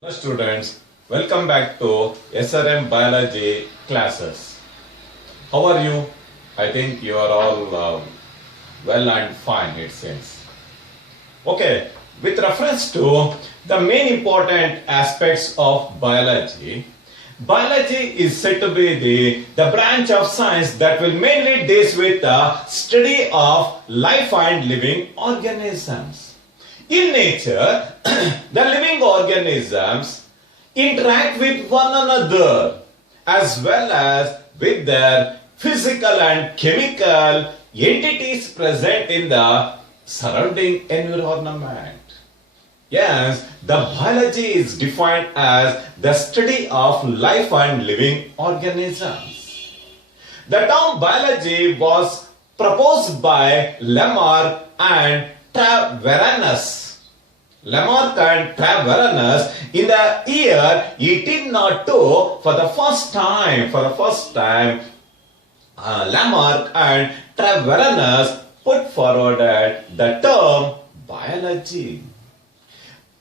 Hello students, welcome back to SRM biology classes. How are you? I think you are all well and fine, it seems. Okay, with reference to the main important aspects of biology, biology is said to be the branch of science that will mainly deal with the study of life and living organisms. In nature, the living organisms interact with one another as well as with their physical and chemical entities present in the surrounding environment. Yes, the biology is defined as the study of life and living organisms. The term biology was proposed by Lamarck and Travernus. Lamarck and Travernus in the year 1802 for the first time, Lamarck and Travernus put forward the term biology.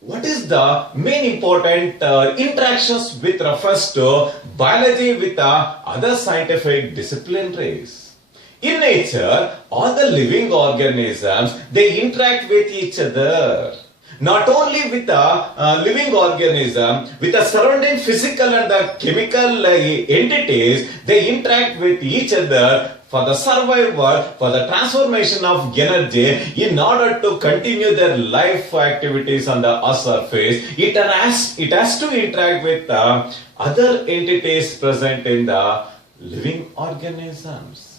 What is the main important interactions with reference to biology with the other scientific disciplinaries? In nature, all the living organisms, they interact with each other. Not only with the living organism, with the surrounding physical and the chemical entities, they interact with each other for the survival, for the transformation of energy in order to continue their life activities on the earth surface. It has to interact with other entities present in the living organisms.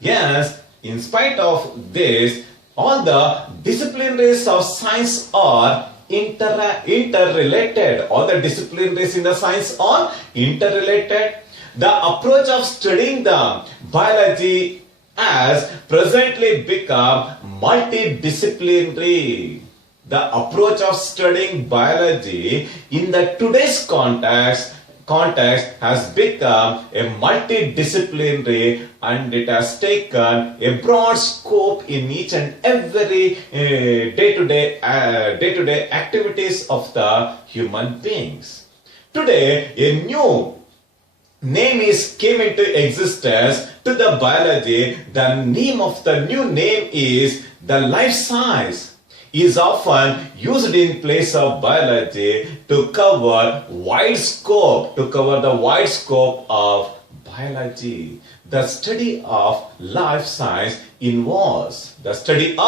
Yes, in spite of this, all the disciplinaries of science are interrelated. All the disciplinaries in the science are interrelated. The approach of studying the biology has presently become multidisciplinary. The approach of studying biology in the today's context has become a multidisciplinary, and it has taken a broad scope in each and every day-to-day activities of the human beings. Today, a new name came into existence to the biology. The name of the new name is the life science. Is often used in place of biology to cover the wide scope of biology. The study of life science involves it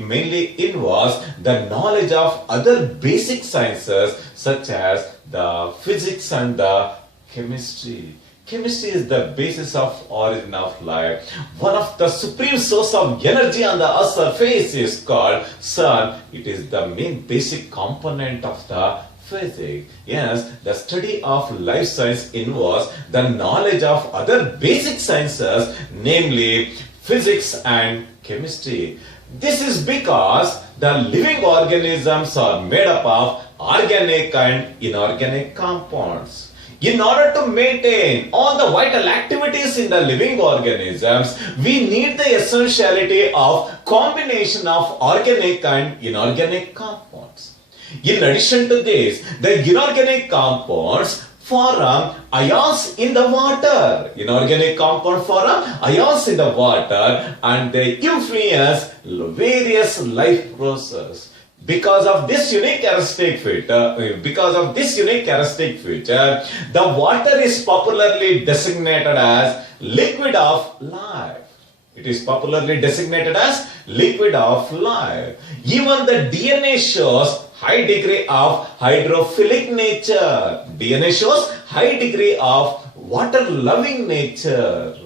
mainly involves the knowledge of other basic sciences such as the physics and the chemistry. Chemistry is the basis of origin of life. One of the supreme source of energy on the earth's surface is called sun. It is the main basic component of the physics. Yes, the study of life science involves the knowledge of other basic sciences, namely physics and chemistry. This is because the living organisms are made up of organic and inorganic compounds. In order to maintain all the vital activities in the living organisms, we need the essentiality of combination of organic and inorganic compounds. In addition to this, the inorganic compounds form ions in the water. Inorganic compounds form ions in the water, and they influence various life processes. Because of this unique characteristic feature, the water is popularly designated as liquid of life. It is popularly designated as liquid of life. Even the DNA shows high degree of hydrophilic nature. DNA shows high degree of water-loving nature,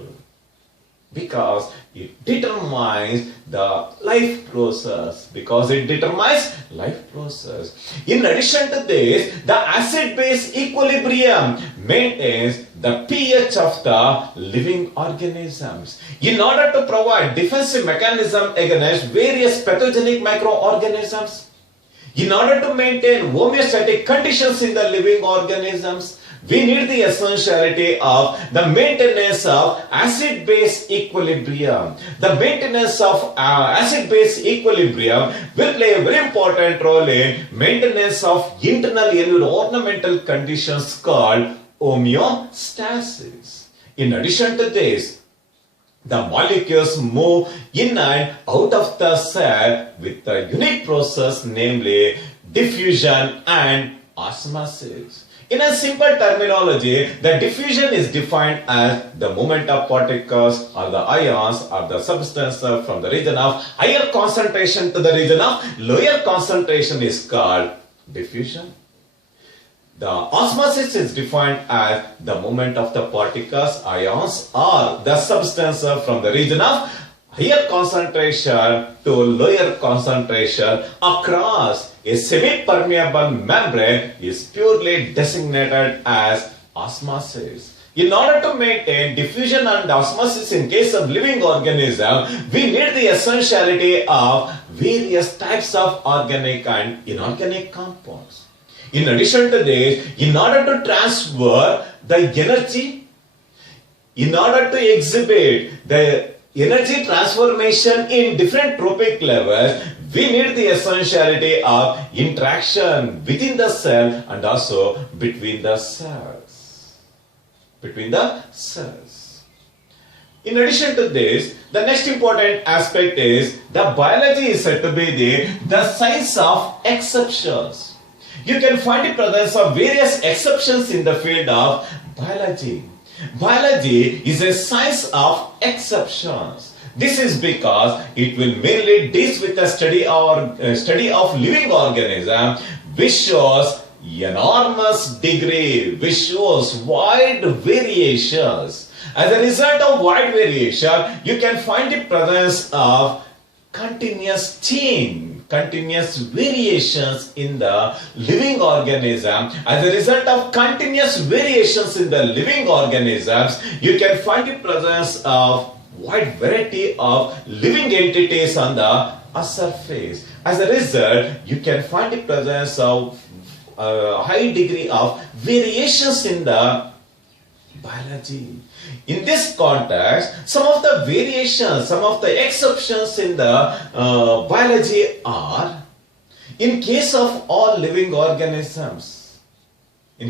because it determines the life process. In addition to this, the acid-base equilibrium maintains the pH of the living organisms. In order to provide defensive mechanism against various pathogenic microorganisms, in order to maintain homeostatic conditions in the living organisms, we need the essentiality of the maintenance of acid-base equilibrium. The maintenance of acid-base equilibrium will play a very important role in maintenance of internal environmental conditions called homeostasis. In addition to this, the molecules move in and out of the cell with a unique process, namely diffusion and osmosis. In a simple terminology, the diffusion is defined as the movement of particles or the ions or the substances from the region of higher concentration to the region of lower concentration is called diffusion. The osmosis is defined as the movement of the particles, ions or the substances from the region of higher concentration to lower concentration across a semi-permeable membrane is purely designated as osmosis. In order to maintain diffusion and osmosis in case of living organism, we need the essentiality of various types of organic and inorganic compounds. In addition to this, in order to transfer the energy, in order to exhibit the energy transformation in different tropic levels, we need the essentiality of interaction within the cell and also between the cells. In addition to this, the next important aspect is the biology is said to be the science of exceptions. You can find the presence of various exceptions in the field of biology. Biology is a science of exceptions. This is because it will mainly deal with the study of living organism, which shows enormous degree, which shows wide variations. As a result of wide variation, you can find the presence of continuous change, continuous variations in the living organism. As a result of continuous variations in the living organisms, you can find the presence of wide variety of living entities on the surface. As a result, you can find the presence of a high degree of variations in the biology. In this context, some of the variations, some of the exceptions in the biology are, in case of all living organisms, the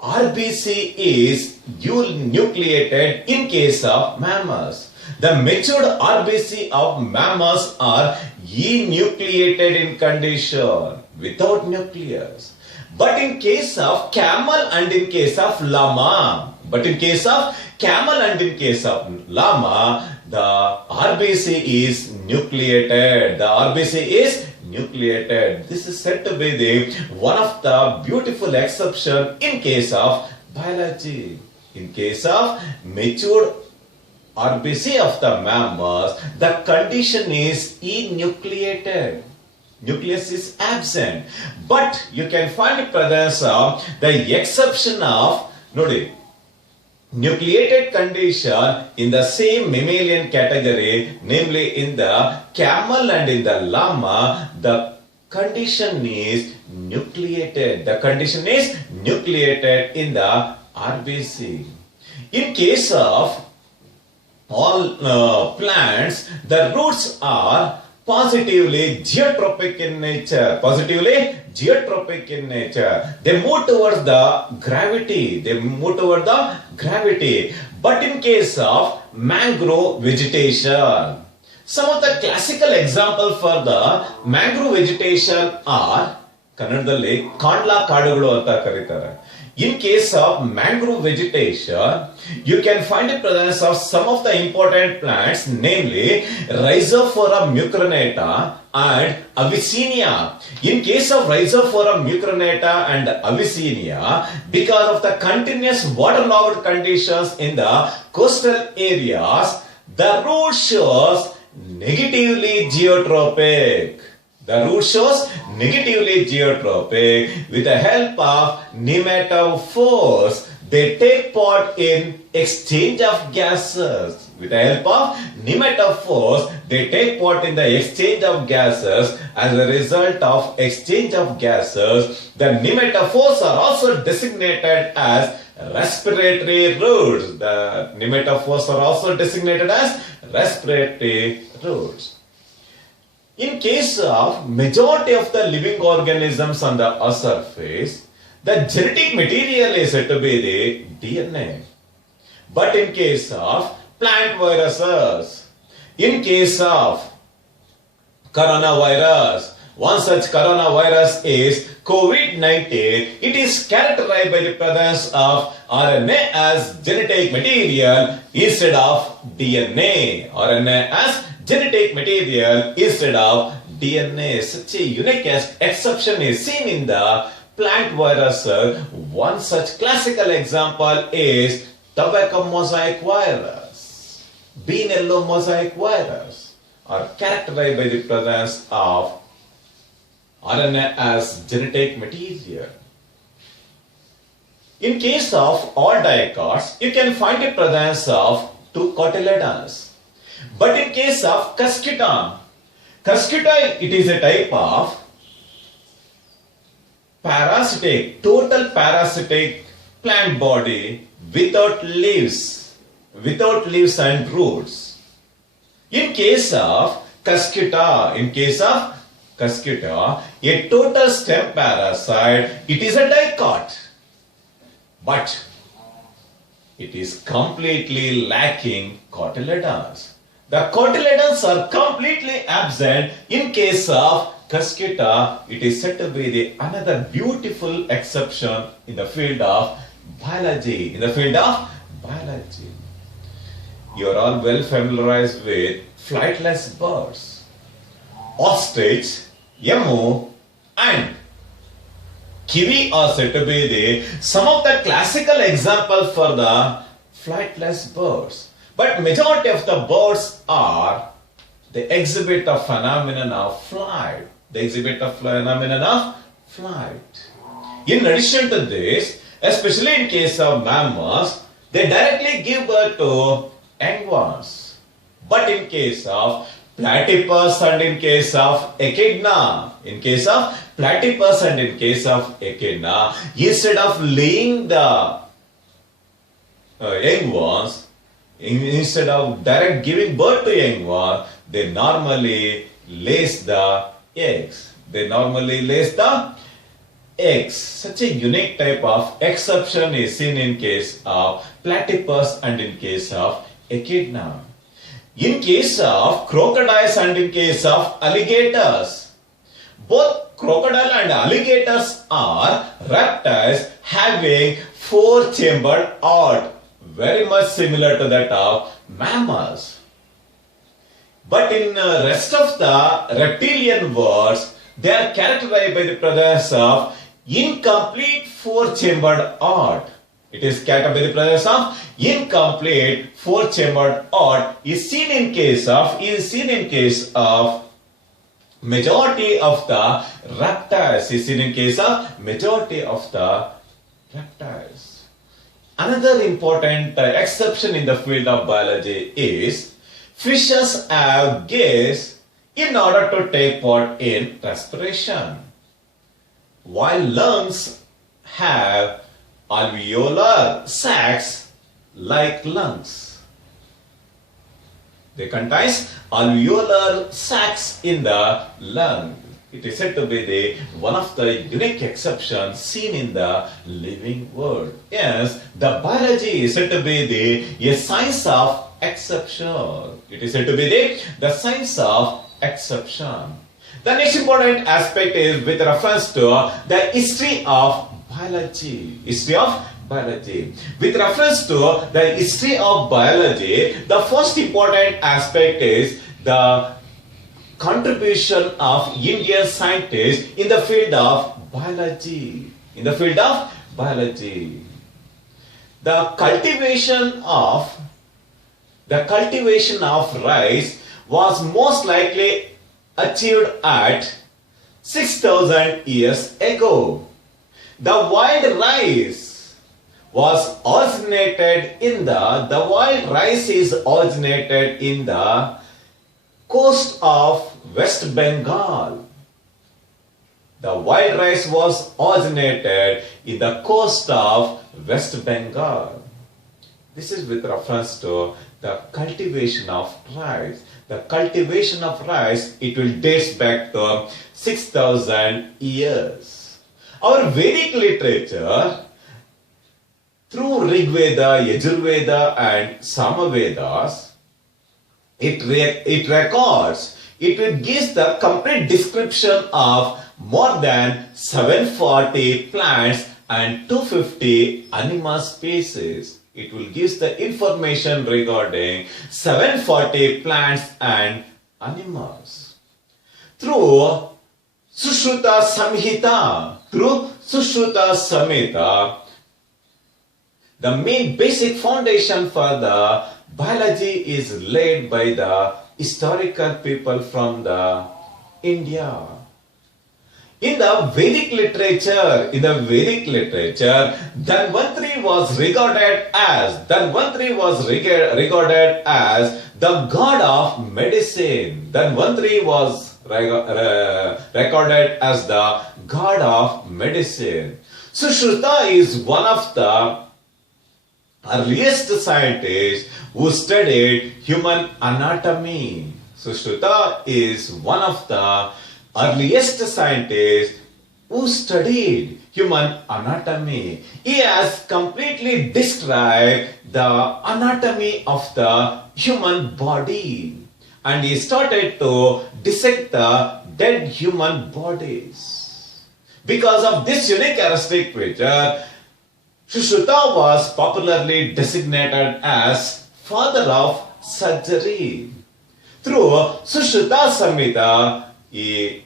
RBC is dual nucleated in case of mammals. The matured RBC of mammals are enucleated in condition without nucleus. But in case of camel and in case of llama, the RBC is nucleated. This is said to be one of the beautiful exception in case of biology. In case of matured RBC of the mammals, the condition is enucleated. Nucleus is absent. But you can find the presence of the exception of nucleated condition in the same mammalian category, namely in the camel and in the llama, the condition is nucleated. The condition is nucleated in the RBC. In case of all plants, the roots are positively geotropic in nature. They move towards the gravity. But in case of mangrove vegetation, some of the classical examples for the mangrove vegetation are ಕನ್ನಡದಲ್ಲಿ ಕಾಂಡ್ಲಾ ಕಾಡುಗಳು ಅಂತ ಕರೀತಾರೆ. In case of mangrove vegetation, you can find the presence of some of the important plants, namely Rhizophora mucronata and Avicennia. In case of Rhizophora mucronata and Avicennia, because of the continuous waterlogged conditions in the coastal areas, the root shows negatively geotropic. With the help of nematophores, they take part in exchange of gases. With the help of nematophores, they take part in the exchange of gases. As a result of exchange of gases, the nematophores are also designated as respiratory routes. The nematophores are also designated as respiratory routes. In case of majority of the living organisms on the earth surface, the genetic material is said to be the DNA. But in case of plant viruses, in case of coronavirus, one such coronavirus is COVID-19, it is characterized by the presence of RNA as genetic material instead of DNA. RNA as genetic material instead of DNA. Such a unique exception is seen in the plant virus. One such classical example is tobacco mosaic virus, bean yellow mosaic virus are characterized by the presence of RNA as genetic material. In case of all dicots, you can find the presence of two cotyledons. But in case of Cuscuta, it is a type of parasitic, total parasitic plant body without leaves and roots. In case of Cuscuta, a total stem parasite, it is a dicot, but it is completely lacking cotyledons. The cotyledons are completely absent. In case of Cuscuta, it is said to be another beautiful exception in the field of biology. You are all well familiarized with flightless birds, ostrich, emu, and kiwi are said to be some of the classical examples for the flightless birds. But majority of the birds they exhibit a phenomenon of flight. In addition to this, especially in case of mammals, they directly give birth to young ones. But in case of platypus and in case of echidna, instead of laying the young ones, instead of direct giving birth to young ones, they normally lays the eggs. Such a unique type of exception is seen in case of platypus and in case of echidna. In case of crocodiles and in case of alligators, both crocodile and alligators are reptiles having four-chambered heart, very much similar to that of mammals. But in the rest of the reptilian worlds, they are characterized by the presence of incomplete four-chambered heart. It is characterized by the presence of incomplete four-chambered heart is seen in case of majority of the reptiles. Another important exception in the field of biology is fishes have gills in order to take part in respiration, while lungs have alveolar sacs like lungs. They contain alveolar sacs in the lung. It is said to be one of the unique exceptions seen in the living world. Yes, the biology is said to be a science of exception. It is said to be the science of exception. The next important aspect is with reference to the history of biology. With reference to the history of biology, the first important aspect is the contribution of Indian scientists in the field of biology. The cultivation of rice was most likely achieved at 6,000 years ago. The wild rice was originated in the wild rice is originated in the coast of West Bengal. The wild rice was originated in the coast of West Bengal. This is with reference to the cultivation of rice. The cultivation of rice, it will date back to 6,000 years. Our Vedic literature, through Rig Veda, Yajurveda and Samavedas, it records, it gives the complete description of more than 740 plants and 250 animal species. It will give the information regarding 740 plants and animals. Through Sushruta Samhita, the main basic foundation for the biology is laid by the historical people from the India. In the Vedic literature, Dhanvantari was regarded as the god of medicine. Dhanvantari was recorded as the god of medicine. Sushruta is one of the earliest scientists who studied human anatomy. Sushruta is one of the earliest scientists who studied human anatomy. He has completely described the anatomy of the human body, and he started to dissect the dead human bodies. Because of this unique characteristic feature, Sushruta was popularly designated as father of surgery. Through Sushruta Samhita, he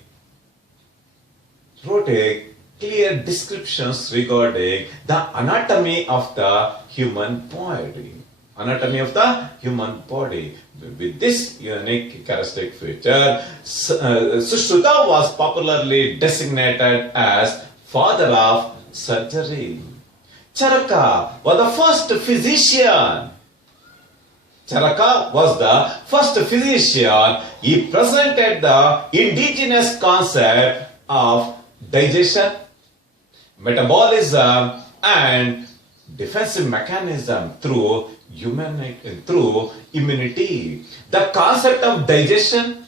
wrote a clear descriptions regarding the anatomy of the human body. With this unique characteristic feature, Sushruta was popularly designated as father of surgery. Charaka was the first physician. He presented the indigenous concept of digestion, metabolism and defensive mechanism through immunity. The concept of digestion,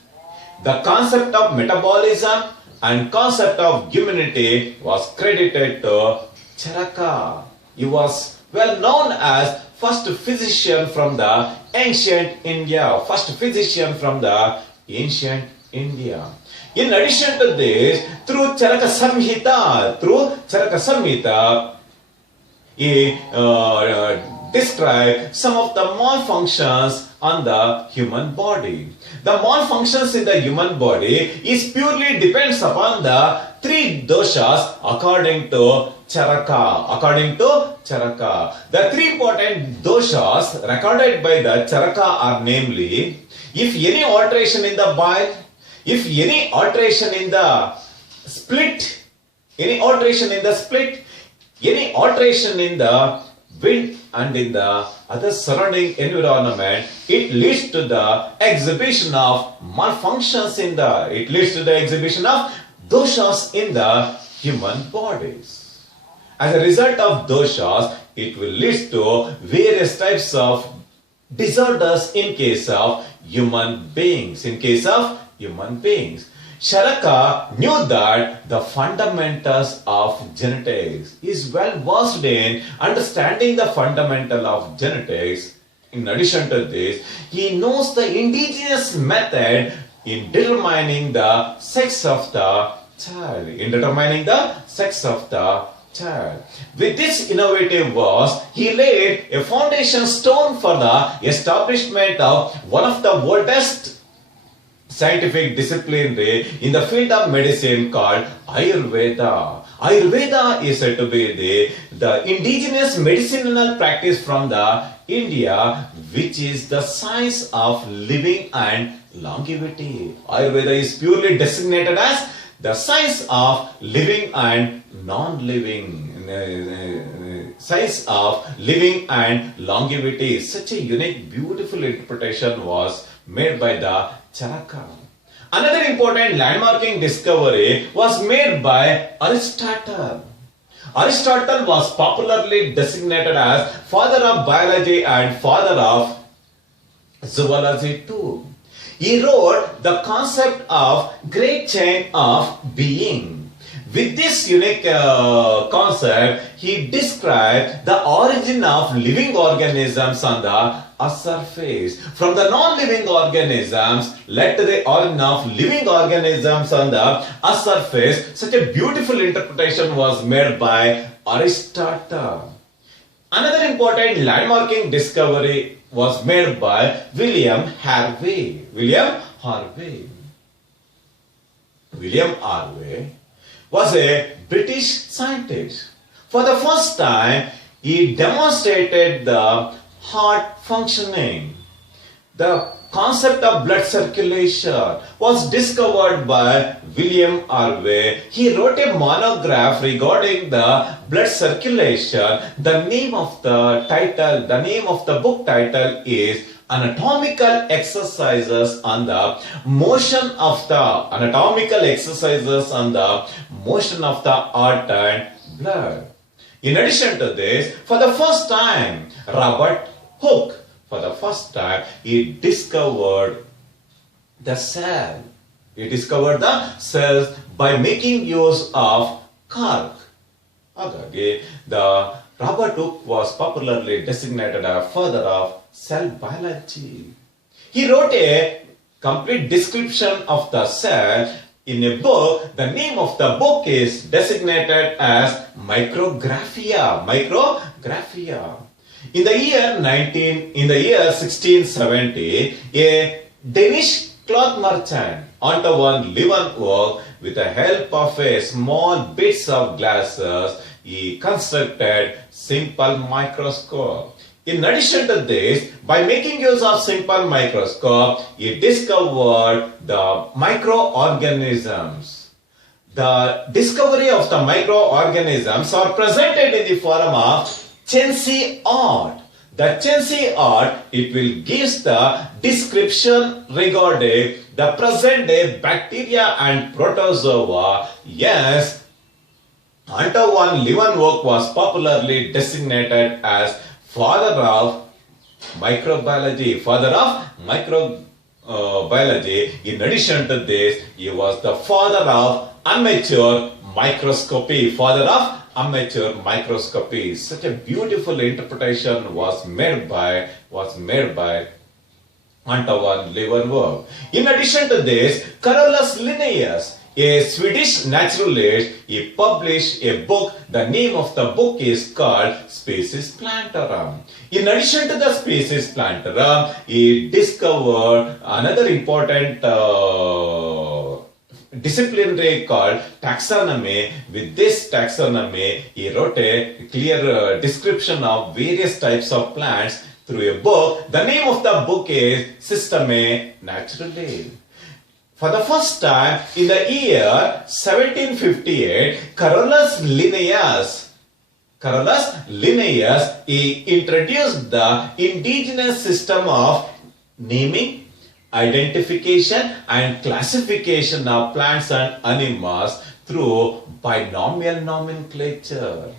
the concept of metabolism and concept of immunity was credited to Charaka. He was well known as first physician from the ancient India. In addition to this, through Charaka Samhita, he described some of the malfunctions on the human body. The malfunctions in the human body is purely depends upon the three doshas according to Charaka. The three important doshas recorded by the Charaka are namely, if any alteration in the bile, if any alteration in the split, any alteration in the wind and in the other surrounding environment, it leads to the exhibition of malfunctions in the, it leads to the exhibition of doshas in the human bodies. As a result of doshas, it will lead to various types of disorders in case of human beings. Charaka knew that the fundamentals of genetics. He is well versed in understanding the fundamental of genetics. In addition to this, he knows the indigenous method in determining the sex of the child. With this innovative works, he laid a foundation stone for the establishment of one of the oldest scientific discipline in the field of medicine called Ayurveda. Ayurveda is said to be the indigenous medicinal practice from the India, which is the science of living and longevity. Ayurveda is purely designated as the science of living and non-living. science of living and longevity. Such a unique, beautiful interpretation was made by the Charaka. Another important landmarking discovery was made by Aristotle. Aristotle was popularly designated as father of biology and father of zoology too. He wrote the concept of great chain of being. With this unique concept, he described the origin of living organisms on the Earth's surface. From the non-living organisms led to the origin of living organisms on the Earth's surface. Such a beautiful interpretation was made by Aristotle. Another important landmarking discovery was made by William Harvey. William Harvey was a British scientist. For the first time, he demonstrated the heart functioning. The concept of blood circulation was discovered by William Harvey. He wrote a monograph regarding the blood circulation. The name of the book title is Anatomical Exercises on the Motion of the Heart and Blood. In addition to this, for the first time, Robert Hooke, he discovered the cell. He discovered the cells by making use of cork. Okay, the Robert Hooke was popularly designated as father of cell biology. He wrote a complete description of the cell in a book. The name of the book is designated as Micrographia. In the year 1670, a Danish cloth merchant, Antoine Leeuwenhoek, with the help of a small bits of glasses, he constructed simple microscope. In addition to this, by making use of simple microscope, he discovered the microorganisms. The discovery of the microorganisms are presented in the form of Chensi art. The Chensi art, it will give the description regarding the present day bacteria and protozoa. Yes, Antoine Leeuwenhoek was popularly designated as father of microbiology. In addition to this, he was the father of amateur microscopy. Such a beautiful interpretation was made by Antoine Leeuwenhoek. In addition to this, Carolus Linnaeus, a Swedish naturalist, he published a book. The name of the book is called Species Plantarum. In addition to the Species Plantarum, he discovered another important disciplinary called taxonomy. With this taxonomy, he wrote a clear description of various types of plants through a book. The name of the book is Systemae Naturae. For the first time in the year 1758, Carolus Linnaeus, he introduced the indigenous system of naming, identification and classification of plants and animals through binomial nomenclature.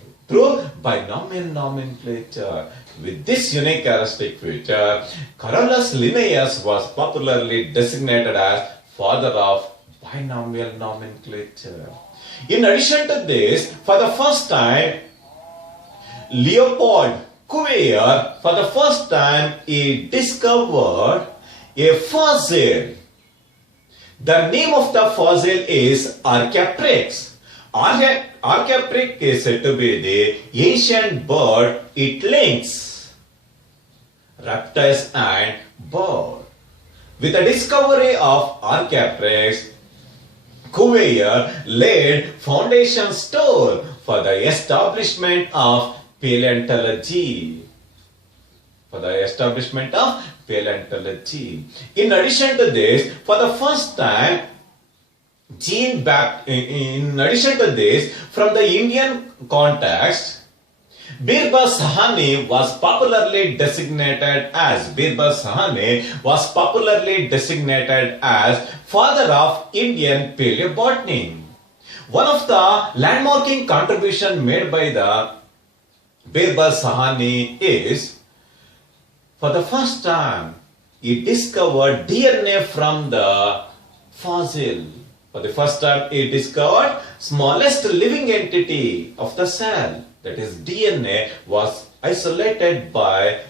With this unique characteristic feature, Carolus Linnaeus was popularly designated as father of binomial nomenclature. In addition to this, for the first time, Leopold Cuvier, for the first time, he discovered a fossil. The name of the fossil is Archaeopteryx. Archaeopteryx is said to be the ancient bird. It links reptiles and birds. With the discovery of Archaeopteryx, Cuvier laid foundation stone for the establishment of paleontology. In addition to this, for the first time, from the Indian context, Birbal Sahani was popularly designated as father of Indian paleobotany. One of the landmarking contributions made by the Birbal Sahani is, for the first time, he discovered DNA from the fossil. For the first time, he discovered smallest living entity of the cell, that is DNA, was isolated by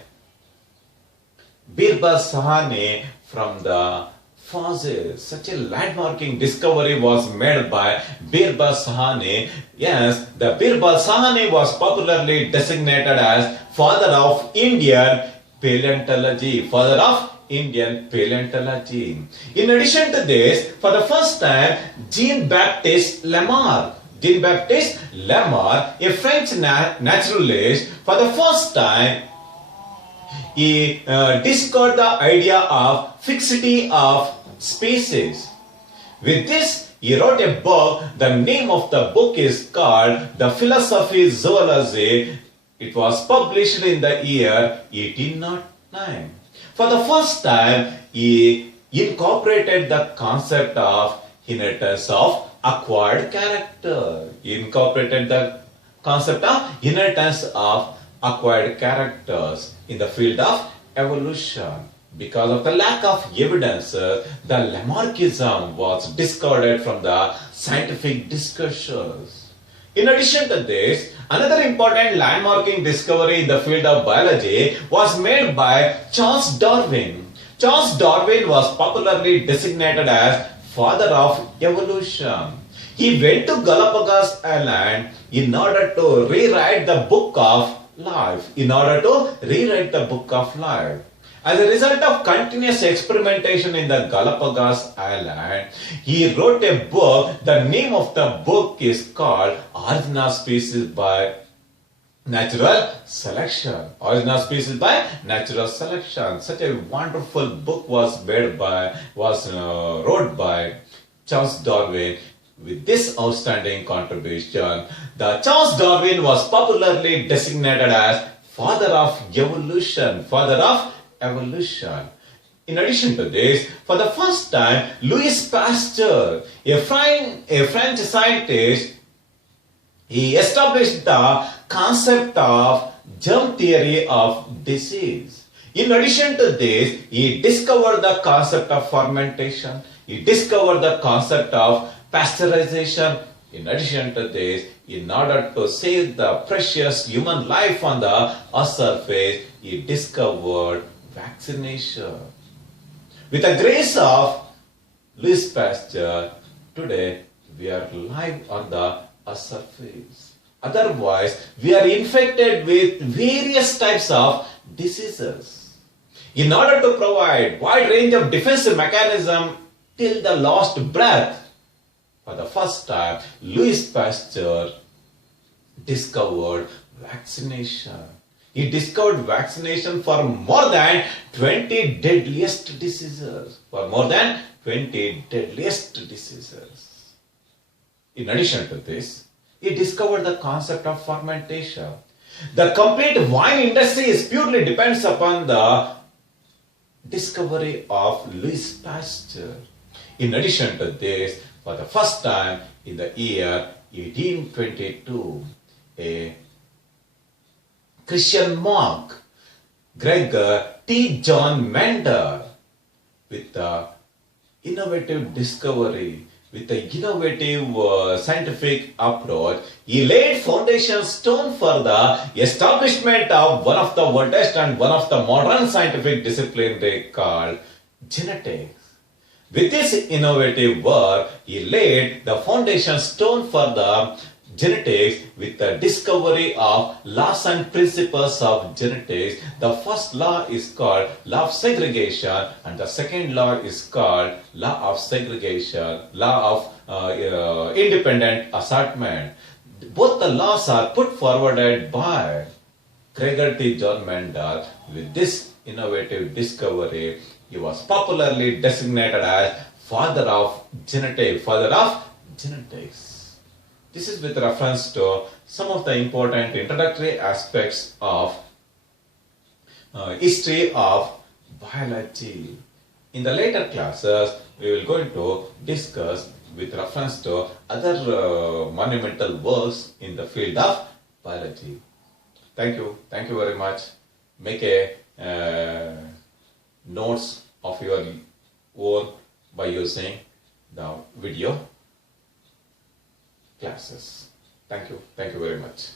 Birbal Sahani from the fossil. Such a landmarking discovery was made by Birbal Sahani. Yes, the Birbal Sahani was popularly designated as father of Indian paleontology. In addition to this, for the first time, Jean-Baptiste Lamarck, a French naturalist, for the first time, he discovered the idea of fixity of species. With this, he wrote a book. The name of the book is called The Philosophy Zoology. It was published in the year 1809. For the first time, he incorporated the concept of inheritance of acquired character. He incorporated the concept of inheritance of acquired characters in the field of evolution. Because of the lack of evidence, the Lamarckism was discarded from the scientific discussions. In addition to this, another important landmarking discovery in the field of biology was made by Charles Darwin. Charles Darwin was popularly designated as father of evolution. He went to Galapagos Island in order to rewrite the book of life. As a result of continuous experimentation in the Galapagos Island, he wrote a book. The name of the book is called Origin of Species by Natural Selection. Such a wonderful book was wrote by Charles Darwin. With this outstanding contribution, the Charles Darwin was popularly designated as father of evolution. In addition to this, for the first time, Louis Pasteur, a French scientist, he established the concept of germ theory of disease. In addition to this, he discovered the concept of fermentation. He discovered the concept of pasteurization. In addition to this, in order to save the precious human life on the earth's surface, he discovered vaccination. With the grace of Louis Pasteur, today we are alive on the earth's surface. Otherwise, we are infected with various types of diseases. In order to provide wide range of defensive mechanism till the last breath, for the first time, Louis Pasteur discovered vaccination. He discovered vaccination for more than 20 deadliest diseases. In addition to this, he discovered the concept of fermentation. The complete wine industry is purely depends upon the discovery of Louis Pasteur. In addition to this, for the first time in the year 1822, a Christian monk, Gregor T. John Mender, with the innovative discovery, with the innovative scientific approach, he laid foundation stone for the establishment of one of the oldest and one of the modern scientific discipline they called genetics. With this innovative work, he laid the foundation stone for the genetics with the discovery of laws and principles of genetics. The first law is called law of segregation, and the second law is called law of segregation, law of independent assortment. Both the laws are put forwarded by Gregor T. John Mendel. With this innovative discovery, he was popularly designated as father of genetics. This is with reference to some of the important introductory aspects of history of biology. In the later classes, we will going to discuss with reference to other monumental works in the field of biology. Thank you very much. Make a notes of your own by using the video classes. Thank you very much.